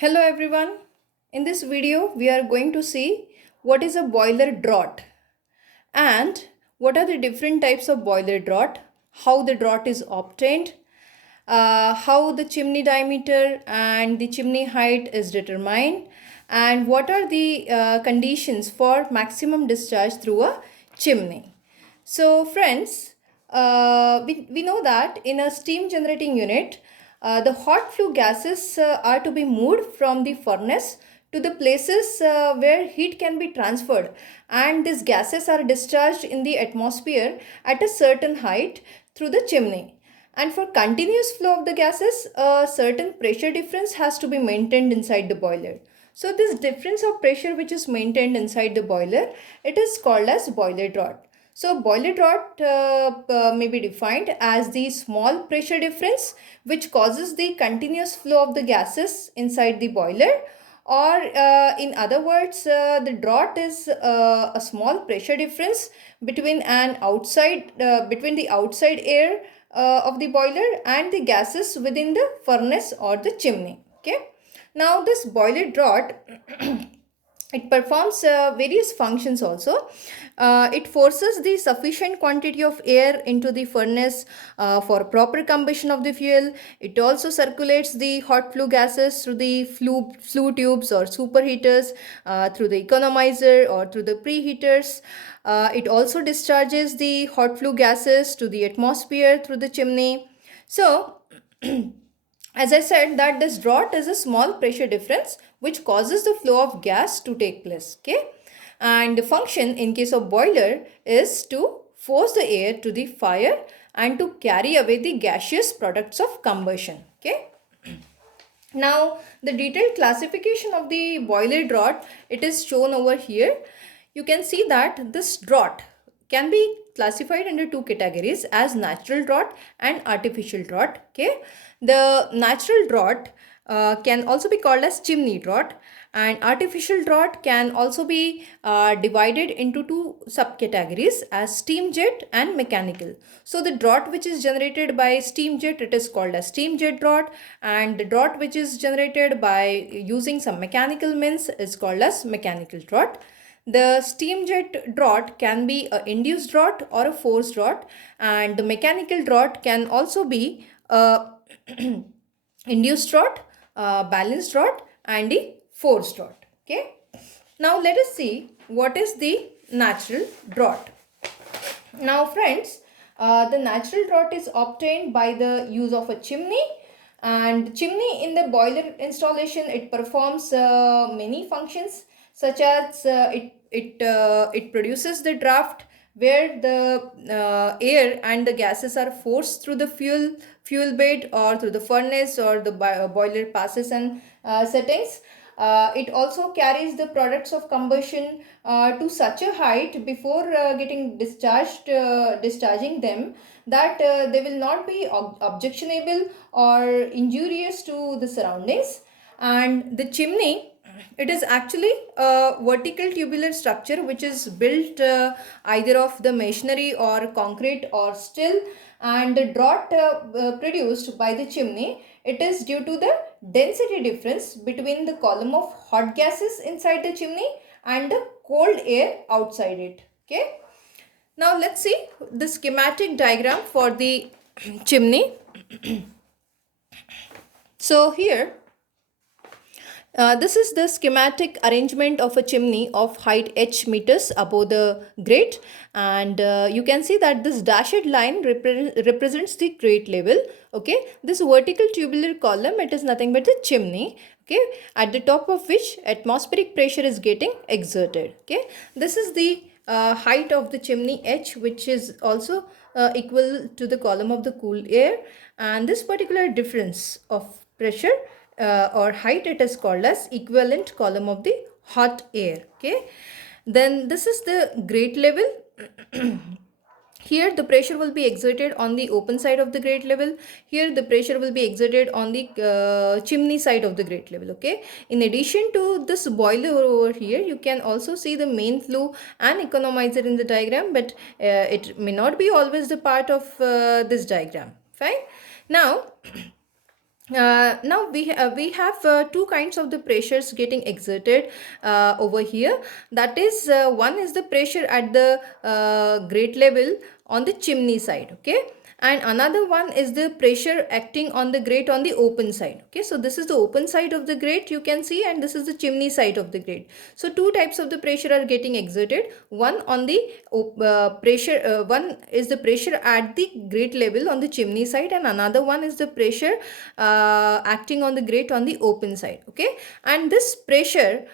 Hello everyone. In this video, we are going to see what is a boiler draught and what are the different types of boiler draught, how the draught is obtained, how the chimney diameter and the chimney height is determined, and what are the conditions for maximum discharge through a chimney. So friends, we know that in a steam generating unit, the hot flue gases are to be moved from the furnace to the places where heat can be transferred, and these gases are discharged in the atmosphere at a certain height through the chimney. And for continuous flow of the gases, a certain pressure difference has to be maintained inside the boiler. So this difference of pressure which is maintained inside the boiler, it is called as boiler draught. So boiler draught may be defined as the small pressure difference which causes the continuous flow of the gases inside the boiler, or in other words, the draught is a small pressure difference between between the outside air of the boiler and the gases within the furnace or the chimney. Okay. Now this boiler draught it performs various functions also. It forces the sufficient quantity of air into the furnace for proper combustion of the fuel. It also circulates the hot flue gases through the flue tubes or superheaters, through the economizer or through the preheaters. It also discharges the hot flue gases to the atmosphere through the chimney. So, as I said that this draught is a small pressure difference which causes the flow of gas to take place. Okay. And the function in case of boiler is to force the air to the fire and to carry away the gaseous products of combustion. Okay. Now the detailed classification of the boiler draught, it is shown over here. You can see that this draught can be classified under two categories as natural draught and artificial draught. Okay. The natural draught can also be called as chimney draught, and artificial draught can also be divided into two subcategories as steam jet and mechanical. So the draught which is generated by steam jet, it is called as steam jet draught, and the draught which is generated by using some mechanical means is called as mechanical draught. The steam jet draught can be a induced draught or a forced draught, and the mechanical draught can also be a induced draught, balanced draught, and the forced draught. Okay. Now let us see what is the natural draught. Now friends, the natural draught is obtained by the use of a chimney, and chimney in the boiler installation, it performs many functions such as it produces the draft where the air and the gases are forced through the fuel bed or through the furnace or the boiler passes and settings. It also carries the products of combustion to such a height before getting discharging them that they will not be objectionable or injurious to the surroundings. And the chimney, it is actually a vertical tubular structure which is built either of the masonry or concrete or steel, and the draught produced by the chimney, it is due to the density difference between the column of hot gases inside the chimney and the cold air outside it. Okay. Now let's see the schematic diagram for the chimney. So here this is the schematic arrangement of a chimney of height h meters above the grate, and you can see that this dashed line represents the grate level. Okay, this vertical tubular column, it is nothing but the chimney. Okay, at the top of which atmospheric pressure is getting exerted. Okay, this is the height of the chimney h, which is also equal to the column of the cool air, and this particular difference of pressure or height, it is called as equivalent column of the hot air. Okay, then this is the grate level. Here the pressure will be exerted on the open side of the grate level. Here the pressure will be exerted on the chimney side of the grate level. Okay, in addition to this boiler over here, you can also see the main flue and economizer in the diagram, but it may not be always the part of this diagram. Fine. Now Now we have two kinds of the pressures getting exerted over here. That is, one is the pressure at the grate level on the chimney side, okay, and another one is the pressure acting on the grate on the open side, okay. So this is the open side of the grate, you can see, and this is the chimney side of the grate. So two types of the pressure are getting exerted. One on the pressure, one is the pressure at the grate level on the chimney side, and another one is the pressure acting on the grate on the open side, okay. And this pressure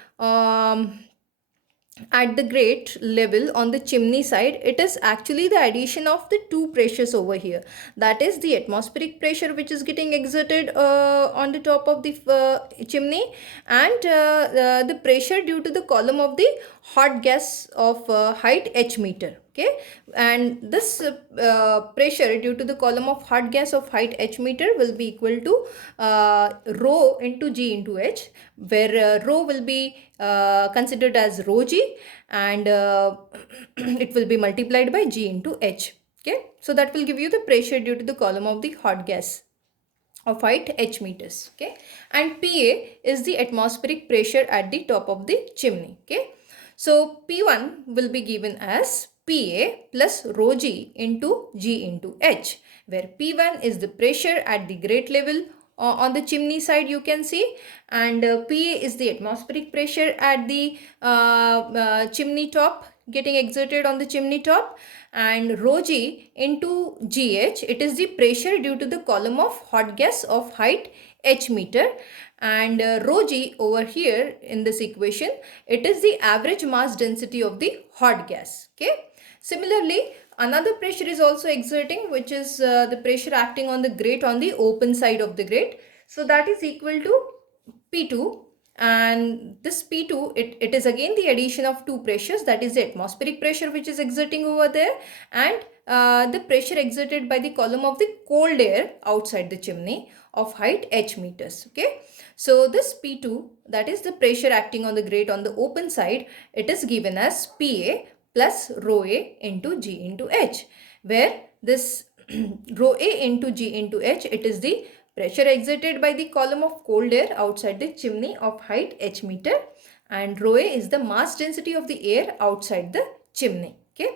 at the grate level on the chimney side, it is actually the addition of the two pressures over here. That is the atmospheric pressure which is getting exerted on the top of the chimney, and the pressure due to the column of the hot gas of height h meter, okay. And this pressure due to the column of hot gas of height h meter will be equal to rho into g into h, where rho will be considered as rho g, and it will be multiplied by g into h, okay. So that will give you the pressure due to the column of the hot gas of height h meters, okay. And Pa is the atmospheric pressure at the top of the chimney, okay. So P1 will be given as Pa plus rho g into g into h, where P1 is the pressure at the grate level on the chimney side, you can see, and Pa is the atmospheric pressure at the chimney top getting exerted on the chimney top, and rho g into gh, it is the pressure due to the column of hot gas of height h meter, and rho g over here in this equation, it is the average mass density of the hot gas, okay. Similarly, another pressure is also exerting, which is the pressure acting on the grate on the open side of the grate. So that is equal to P2, and this P2, it is again the addition of two pressures, that is the atmospheric pressure which is exerting over there, and the pressure exerted by the column of the cold air outside the chimney of height h meters, okay. So this P2, that is the pressure acting on the grate on the open side, it is given as Pa plus rho A into G into H, where this rho A into G into H, it is the pressure exerted by the column of cold air outside the chimney of height h meter, and rho A is the mass density of the air outside the chimney, okay.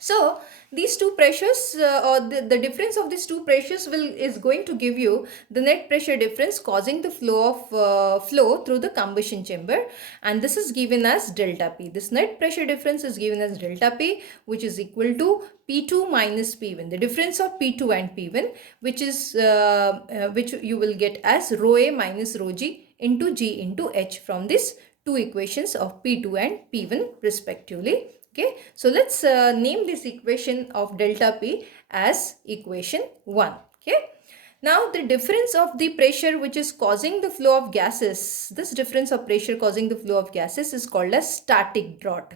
So these two pressures, or the difference of these two pressures is going to give you the net pressure difference causing the flow through the combustion chamber, and this is given as delta P. This net pressure difference is given as delta P, which is equal to P2 minus P1, the difference of P2 and P1, which is which you will get as rho A minus rho G into G into H from these two equations of P2 and P1 respectively. Okay, so let's name this equation of delta P as equation 1. Okay, now the difference of the pressure which is causing the flow of gases, this difference of pressure causing the flow of gases is called as static draught,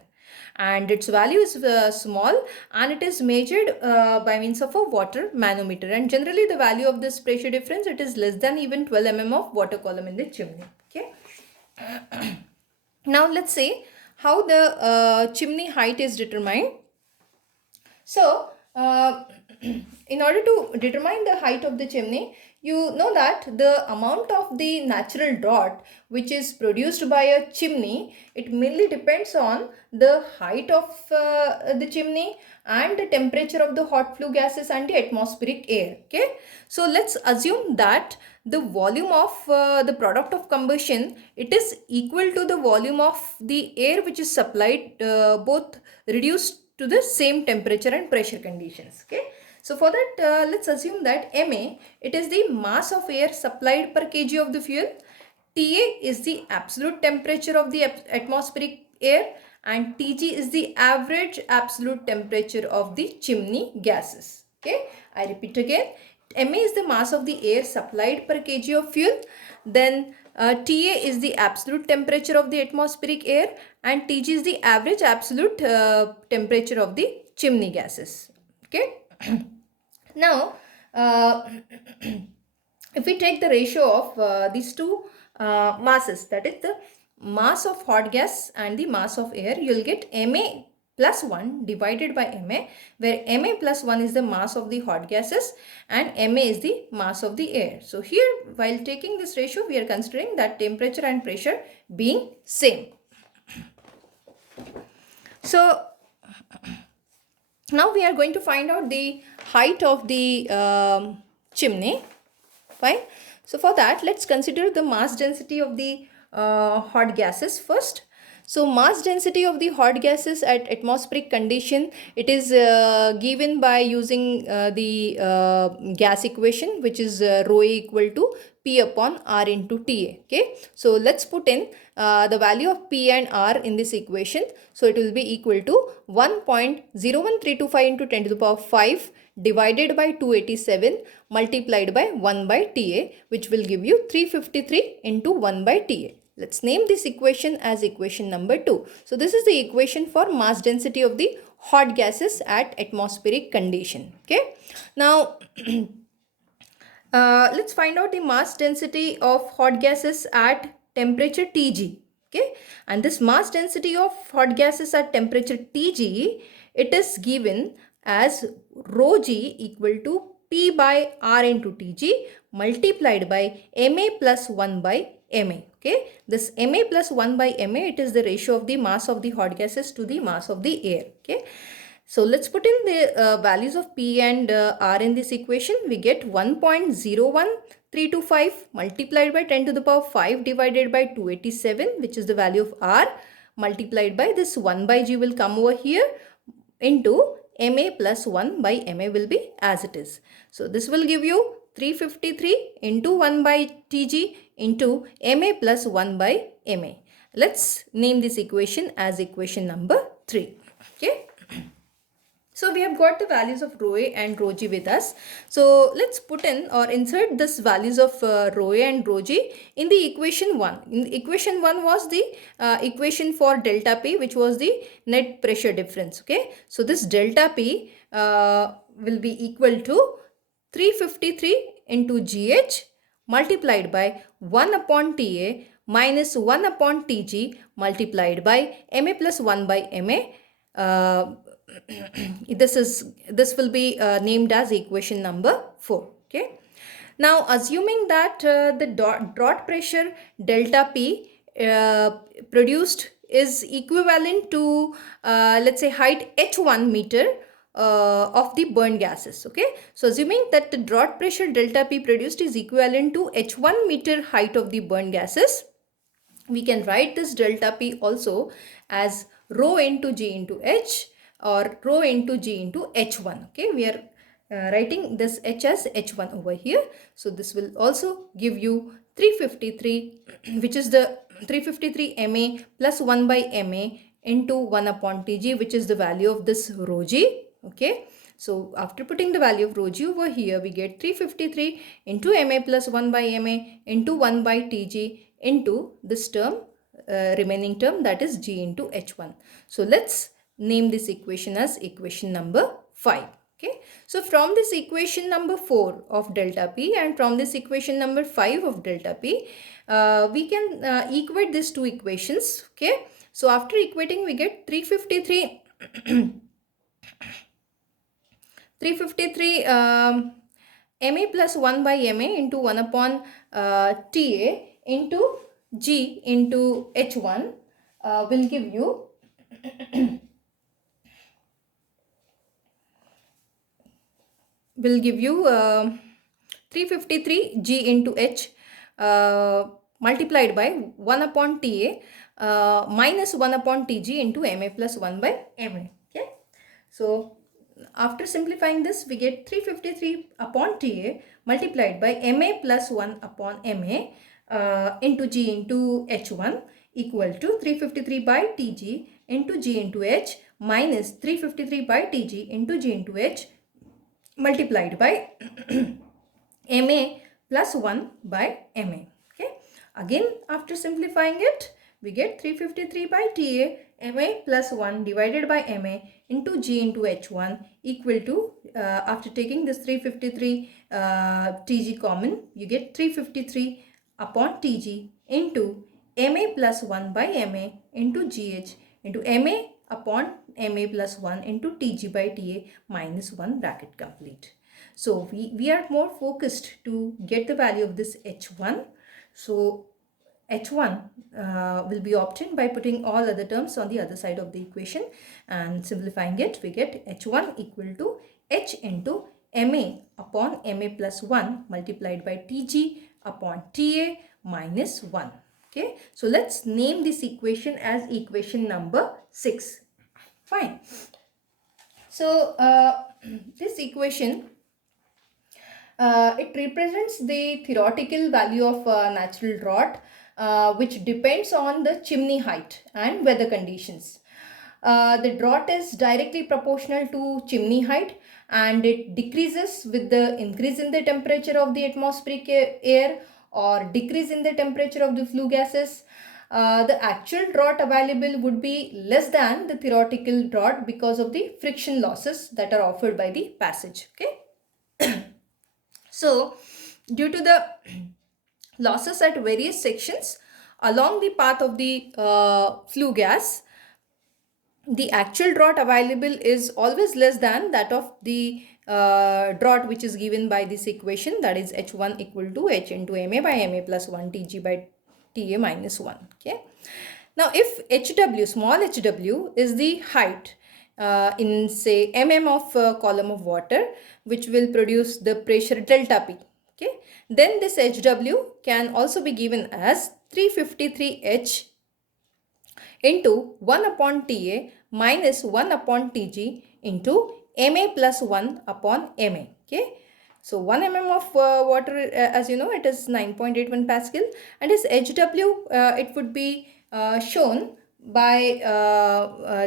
and its value is small, and it is measured by means of a water manometer, and generally the value of this pressure difference, it is less than even 12 mm of water column in the chimney. Okay. Now let's say how the chimney height is determined. So in order to determine the height of the chimney, you know that the amount of the natural draught which is produced by a chimney, it mainly depends on the height of the chimney and the temperature of the hot flue gases and the atmospheric air. Okay, so let's assume that the volume of the product of combustion, it is equal to the volume of the air which is supplied, both reduced to the same temperature and pressure conditions. Okay, so for that let's assume that Ma, it is the mass of air supplied per kg of the fuel, Ta is the absolute temperature of the atmospheric air, and Tg is the average absolute temperature of the chimney gases. Okay, I repeat again, Ma is the mass of the air supplied per kg of fuel, then Ta is the absolute temperature of the atmospheric air, and Tg is the average absolute temperature of the chimney gases. Okay. Now, if we take the ratio of these two masses, that is the mass of hot gas and the mass of air, you will get Ma plus 1 divided by Ma, where Ma plus 1 is the mass of the hot gases and Ma is the mass of the air. So here, while taking this ratio, we are considering that temperature and pressure being same. So now we are going to find out the height of the chimney. Fine. So for that, let's consider the mass density of the hot gases first. So mass density of the hot gases at atmospheric condition, it is given by using the gas equation, which is rho A equal to P upon R into TA. Okay. So let's put in the value of P and R in this equation. So it will be equal to 1.01325 into 10 to the power 5 divided by 287 multiplied by 1 by TA, which will give you 353 into 1 by TA. Let's name this equation as equation number 2. So this is the equation for mass density of the hot gases at atmospheric condition. Okay. Now let's find out the mass density of hot gases at temperature Tg. Okay. And this mass density of hot gases at temperature Tg, it is given as rho g equal to P by R into Tg multiplied by Ma plus 1 by Ma. Okay. This Ma plus 1 by Ma, it is the ratio of the mass of the hot gases to the mass of the air. Okay. So let's put in the values of P and R in this equation. We get 1.01325 multiplied by 10 to the power 5 divided by 287, which is the value of R, multiplied by this 1 by G will come over here into Ma plus 1 by Ma will be as it is. So this will give you 353 into 1 by Tg into Ma plus 1 by Ma. Let's name this equation as equation number 3. Okay. So we have got the values of rho A and rho G with us. So let's put in or insert this values of rho A and rho G in the equation 1. In the equation 1 was the equation for delta P, which was the net pressure difference. Okay. So this delta P will be equal to 353 into GH multiplied by 1 upon TA minus 1 upon TG multiplied by Ma plus 1 by Ma. This will be named as equation number 4. Okay. Now assuming that the draught pressure delta P produced is equivalent to let's say height h1 meter of the burned gases. Okay. So assuming that the draught pressure delta P produced is equivalent to h1 meter height of the burned gases, we can write this delta P also as rho into G into H or rho into G into H1. Okay, we are writing this H as H1 over here. So this will also give you 353, which is the 353 Ma plus 1 by Ma into 1 upon Tg, which is the value of this rho G. Okay. So after putting the value of rho G over here, we get 353 into Ma plus 1 by Ma into 1 by Tg into this term, remaining term, that is G into H1. So let's name this equation as equation number 5. Okay. So from this equation number 4 of delta P and from this equation number 5 of delta P, we can equate these two equations. Okay. So after equating, we get 353 Ma plus 1 by Ma into 1 upon TA into G into H1 will give you will give you 353 G into H multiplied by 1 upon TA minus 1 upon Tg into Ma plus 1 by Ma. Okay. So after simplifying this, we get 353 upon TA multiplied by Ma plus 1 upon Ma into G into H1 equal to 353 by Tg into G into H minus 353 by Tg into G into H multiplied by Ma plus 1 by Ma. Okay. Again, after simplifying it, we get 353 by TA Ma plus 1 divided by Ma into G into H1 equal to, after taking this 353 Tg common, you get 353 upon Tg into Ma plus 1 by Ma into GH into Ma upon Ma plus 1 into Tg by Ta minus 1 bracket complete. So we are more focused to get the value of this H1. So H1 will be obtained by putting all other terms on the other side of the equation, and simplifying it, we get H1 equal to H into Ma upon Ma plus 1 multiplied by Tg upon Ta minus 1. Okay, so let's name this equation as equation number 6. Fine. So this equation, it represents the theoretical value of natural drought, which depends on the chimney height and weather conditions. The drought is directly proportional to chimney height, and it decreases with the increase in the temperature of the atmospheric air or decrease in the temperature of the flue gases. The actual drought available would be less than the theoretical drought because of the friction losses that are offered by the passage. Okay. So, due to the losses at various sections along the path of the flue gas, the actual drought available is always less than that of the drought which is given by this equation, that is H1 equal to H into Ma by Ma plus 1 Tg by Ta minus 1. Okay. Now, if Hw, small hw, is the height in say mm of column of water, which will produce the pressure delta P, okay, then this Hw can also be given as 353 H into 1 upon Ta minus 1 upon Tg into Ma plus 1 upon Ma. Okay. So 1 mm of water, as you know, it is 9.81 Pascal, and its Hw, it would be shown by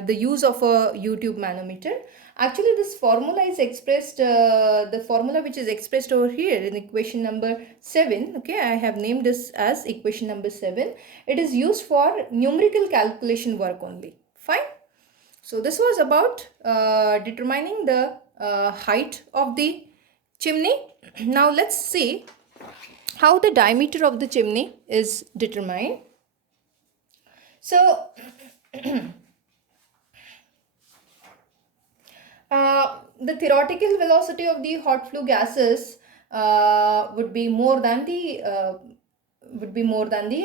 the use of a YouTube manometer. Actually, this formula is expressed, the formula which is expressed over here in equation number 7. Okay, I have named this as equation number 7. It is used for numerical calculation work only. Fine. So this was about determining the height of the chimney. Now let's see how the diameter of the chimney is determined. So the theoretical velocity of the hot flue gases would be more than the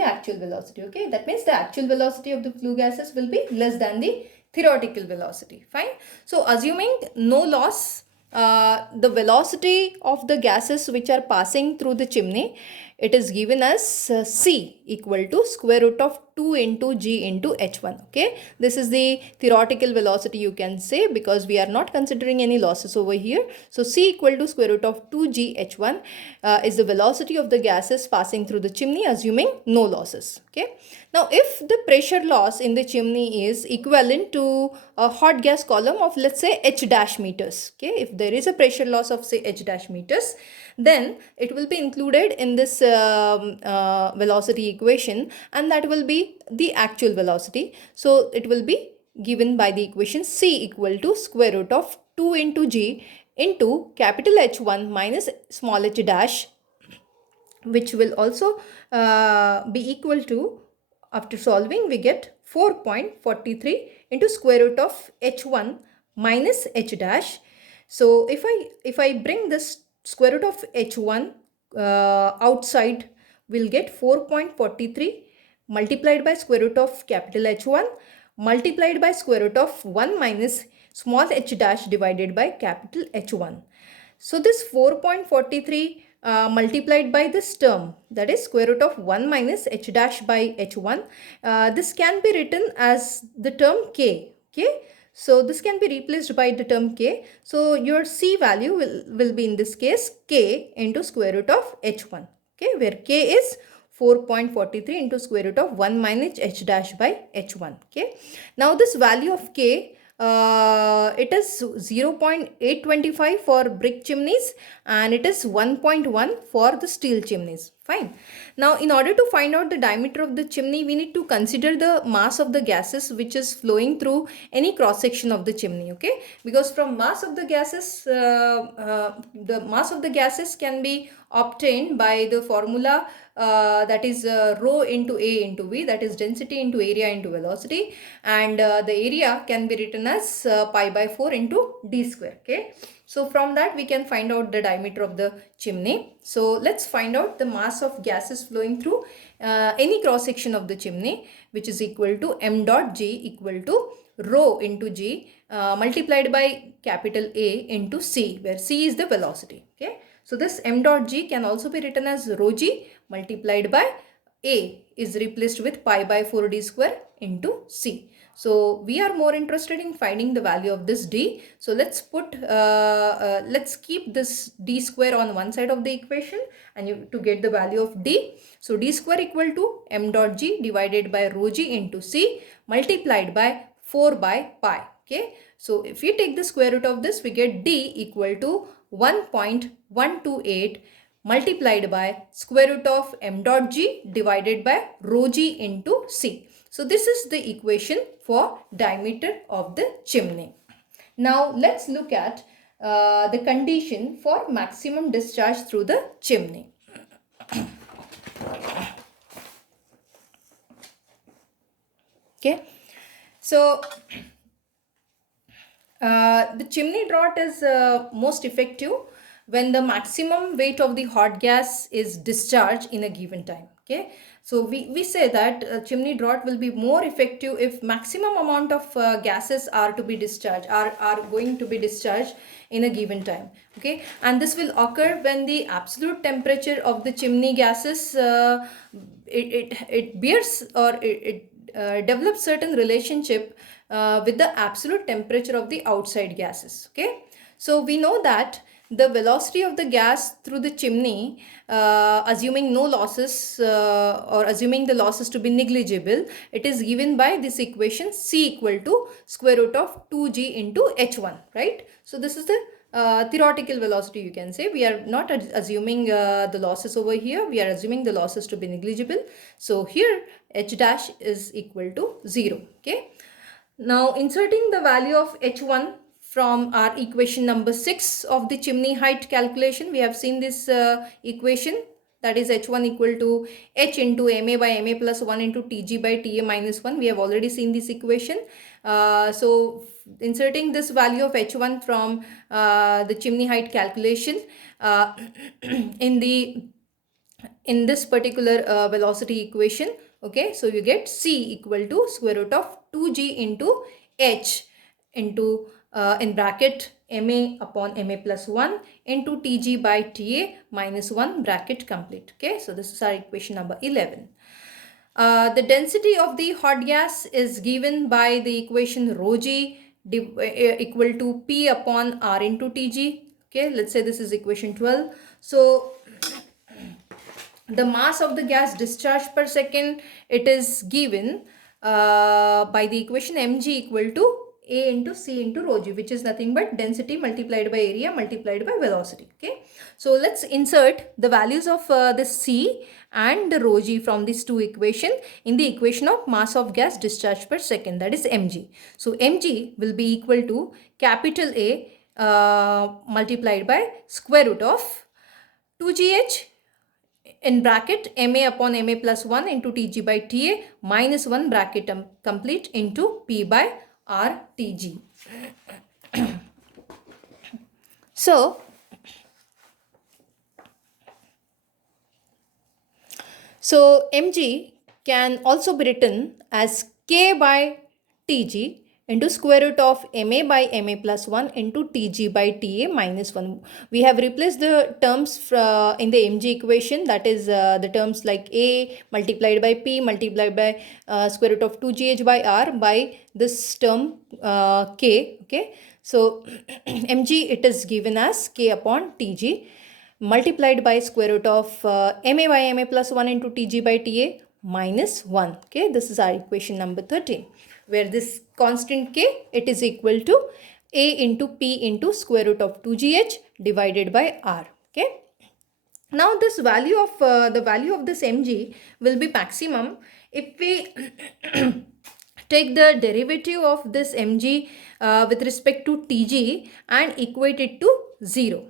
actual velocity. Okay, that means the actual velocity of the flue gases will be less than the theoretical velocity. Fine. So assuming no loss, the velocity of the gases which are passing through the chimney, it is given as C equal to square root of 2 into G into H1. Okay, this is the theoretical velocity, you can say, because we are not considering any losses over here. So C equal to square root of 2G H1 is the velocity of the gases passing through the chimney, assuming no losses. Okay. Now, if the pressure loss in the chimney is equivalent to a hot gas column of, let's say, H dash meters, okay, if there is a pressure loss of say H dash meters, then it will be included in this velocity equation, and that will be the actual velocity. So it will be given by the equation C equal to square root of 2 into G into capital H1 minus small h dash, which will also be equal to, after solving, we get 4.43 into square root of H1 minus H dash. So if I bring this square root of H1 outside, we'll get 4.43 multiplied by square root of capital H1 multiplied by square root of 1 minus small h dash divided by capital H1. So this 4.43 multiplied by this term, that is square root of 1 minus h dash by h1, this can be written as the term k. Okay, so this can be replaced by the term k. So your C value will be in this case k into square root of h1. Okay, where k is 4.43 into square root of 1 minus h dash by h1. Okay, now this value of k, it is 0.825 for brick chimneys, and it is 1.1 for the steel chimneys. Fine. Now, in order to find out the diameter of the chimney, we need to consider the mass of the gases which is flowing through any cross section of the chimney. Okay, because from mass of the gases, the mass of the gases can be obtained by the formula that is rho into A into V, that is density into area into velocity, and the area can be written as pi by 4 into d square. Okay. So from that we can find out the diameter of the chimney. So let's find out the mass of gases flowing through any cross section of the chimney, which is equal to m dot g equal to rho into g multiplied by capital A into c, where c is the velocity. Okay. So this m dot g can also be written as rho g multiplied by A is replaced with pi by 4 d square into c. So we are more interested in finding the value of this d. So let's keep this d square on one side of the equation and to get the value of d. So d square equal to m dot g divided by rho g into c multiplied by 4 by pi. Okay. So if we take the square root of this, we get d equal to 1.128 multiplied by square root of m dot g divided by rho g into c. So this is the equation for diameter of the chimney. Now let's look at the condition for maximum discharge through the chimney. Okay, so the chimney draught is most effective when the maximum weight of the hot gas is discharged in a given time. Okay, so we say that chimney draught will be more effective if maximum amount of gases are to be discharged, are going to be discharged in a given time. Okay, and this will occur when the absolute temperature of the chimney gases it bears or it develops certain relationship with the absolute temperature of the outside gases. Okay, so we know that the velocity of the gas through the chimney, assuming no losses or assuming the losses to be negligible, it is given by this equation c equal to square root of 2g into h1, right? So this is the theoretical velocity, you can say. We are not assuming the losses over here. We are assuming the losses to be negligible. So here h dash is equal to 0. Okay. Now inserting the value of h1 from our equation number 6 of the chimney height calculation, we have seen this equation, that is h1 equal to h into ma by ma plus 1 into tg by ta minus 1. We have already seen this equation. So inserting this value of h1 from the chimney height calculation in this particular velocity equation. Okay, so you get c equal to square root of 2g into h into in bracket ma upon ma plus 1 into tg by ta minus 1 bracket complete. Okay, so this is our equation number 11. The density of the hot gas is given by the equation rho g equal to p upon r into tg. Okay, let's say this is equation 12. So the mass of the gas discharged per second, it is given by the equation mg equal to a into c into rho g, which is nothing but density multiplied by area multiplied by velocity. Okay, so let's insert the values of the c and the rho g from these two equations in the equation of mass of gas discharged per second, that is mg. So mg will be equal to capital A multiplied by square root of 2gh in bracket ma upon ma plus 1 into tg by ta minus 1 bracket complete into p by r tg. So mg can also be written as k by tg into square root of ma by ma plus 1 into tg by ta minus 1. We have replaced the terms in the mg equation, that is the terms like a multiplied by p multiplied by square root of 2gh by r by this term k. Okay, so mg it is given as k upon tg multiplied by square root of ma by ma plus 1 into tg by ta minus 1. Okay, this is our equation number 13, where this constant k, it is equal to a into p into square root of 2gh divided by r. Okay, Now this value of the value of this mg will be maximum if we take the derivative of this mg with respect to tg and equate it to 0.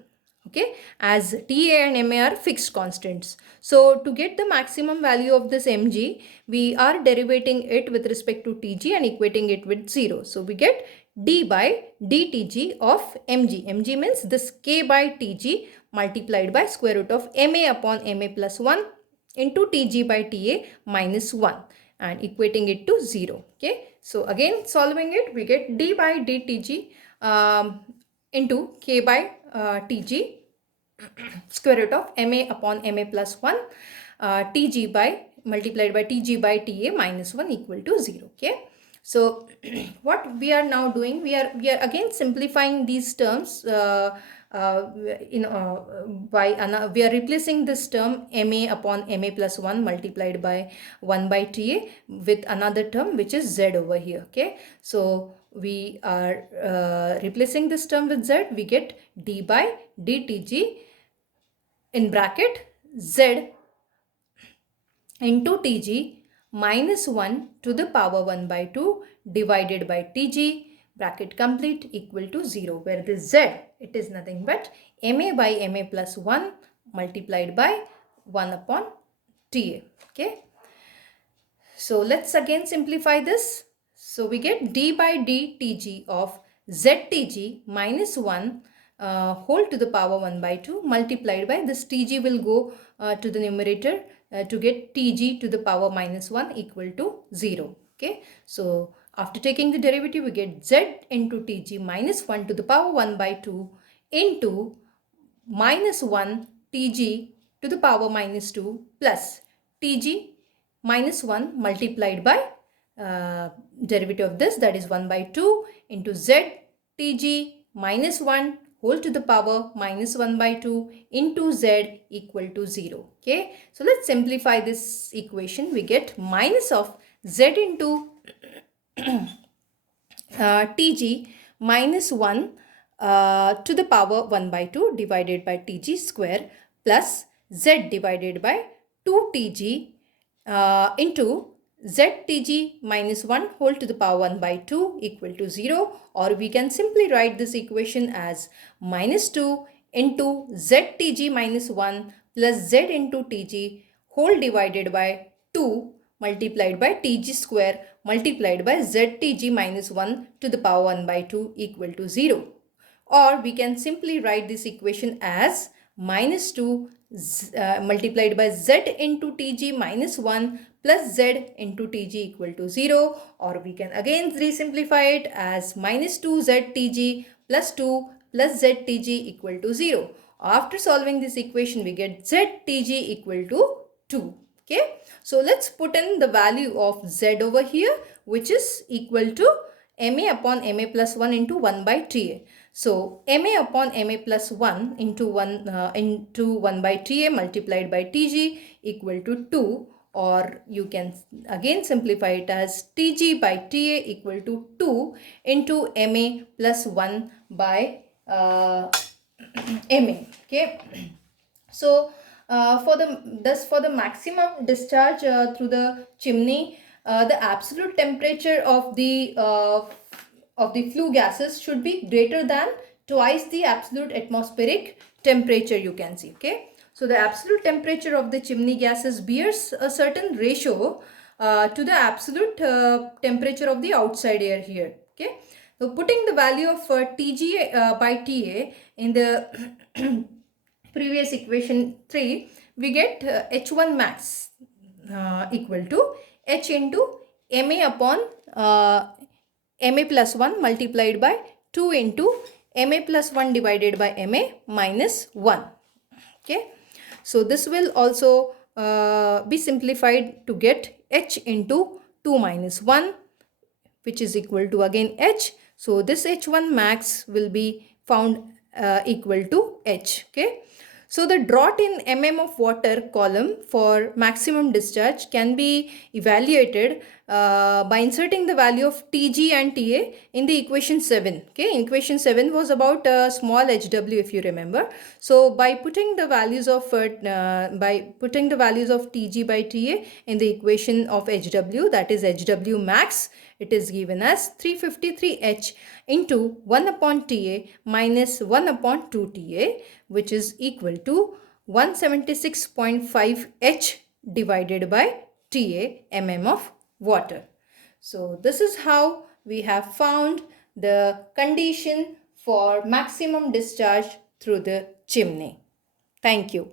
Okay, as ta and ma are fixed constants. So to get the maximum value of this mg, we are derivating it with respect to tg and equating it with 0. So we get d by dtg of mg. Mg means this k by tg multiplied by square root of ma upon ma plus 1 into tg by ta minus 1 and equating it to 0. Okay, so again solving it, we get d by dtg into k by tg square root of ma upon ma plus 1 tg by multiplied by tg by ta minus 1 equal to 0. Okay, so what we are now doing, we are again simplifying these terms we are replacing this term ma upon ma plus 1 multiplied by 1 by ta with another term which is z over here. Okay, so we are replacing this term with z. We get d by dtg in bracket z into tg minus 1 to the power 1 by 2 divided by tg bracket complete equal to 0, where this z, it is nothing but ma by ma plus 1 multiplied by 1 upon ta. Okay, so let's again simplify this. So we get d by dtg of ztg minus 1 whole to the power 1 by 2 multiplied by this tg will go to the numerator to get tg to the power minus 1 equal to 0. Okay, so after taking the derivative, we get z into tg minus 1 to the power 1 by 2 into minus 1 tg to the power minus 2 plus tg minus 1 multiplied by derivative of this, that is 1 by 2 into z tg minus 1 whole to the power minus 1 by 2 into z equal to 0. Okay, so let's simplify this equation. We get minus of z into tg minus 1 to the power 1 by 2 divided by tg square plus z divided by 2tg into ztg minus 1 whole to the power 1 by 2 equal to 0, or we can simply write this equation as minus 2 into ztg minus 1 plus z into tg whole divided by 2 multiplied by tg square multiplied by ztg minus 1 to the power 1 by 2 equal to 0. Or we can simply write this equation as minus 2 multiplied by z into tg minus 1 plus z into tg equal to 0, or we can again resimplify it as minus 2 ztg plus 2 plus ztg equal to 0. After solving this equation, we get ztg equal to 2. Okay, so let's put in the value of z over here, which is equal to ma upon ma plus 1 into 1 by ta. So ma upon ma plus 1 into 1 by ta multiplied by tg equal to 2, or you can again simplify it as tg by ta equal to 2 into ma plus 1 by ma. Okay, so for the maximum discharge through the chimney, the absolute temperature of the flue gases should be greater than twice the absolute atmospheric temperature, you can see. Okay, so the absolute temperature of the chimney gases bears a certain ratio to the absolute temperature of the outside air here. Okay, so putting the value of Tg by Ta in the previous equation 3, we get H1 max equal to H into Ma upon Ma plus 1 multiplied by 2 into Ma plus 1 divided by Ma minus 1. Okay, so this will also be simplified to get H into 2 minus 1, which is equal to again H. So this H1 max will be found equal to H. Okay, so the draught in mm of water column for maximum discharge can be evaluated by inserting the value of Tg and Ta in the equation 7. Okay, equation 7 was about small hw, if you remember. So by putting the values of Tg by Ta in the equation of hw, that is hw max, it is given as 353h into 1 upon Ta minus 1 upon 2 Ta, which is equal to 176.5 H divided by Ta mm of water. So this is how we have found the condition for maximum discharge through the chimney. Thank you.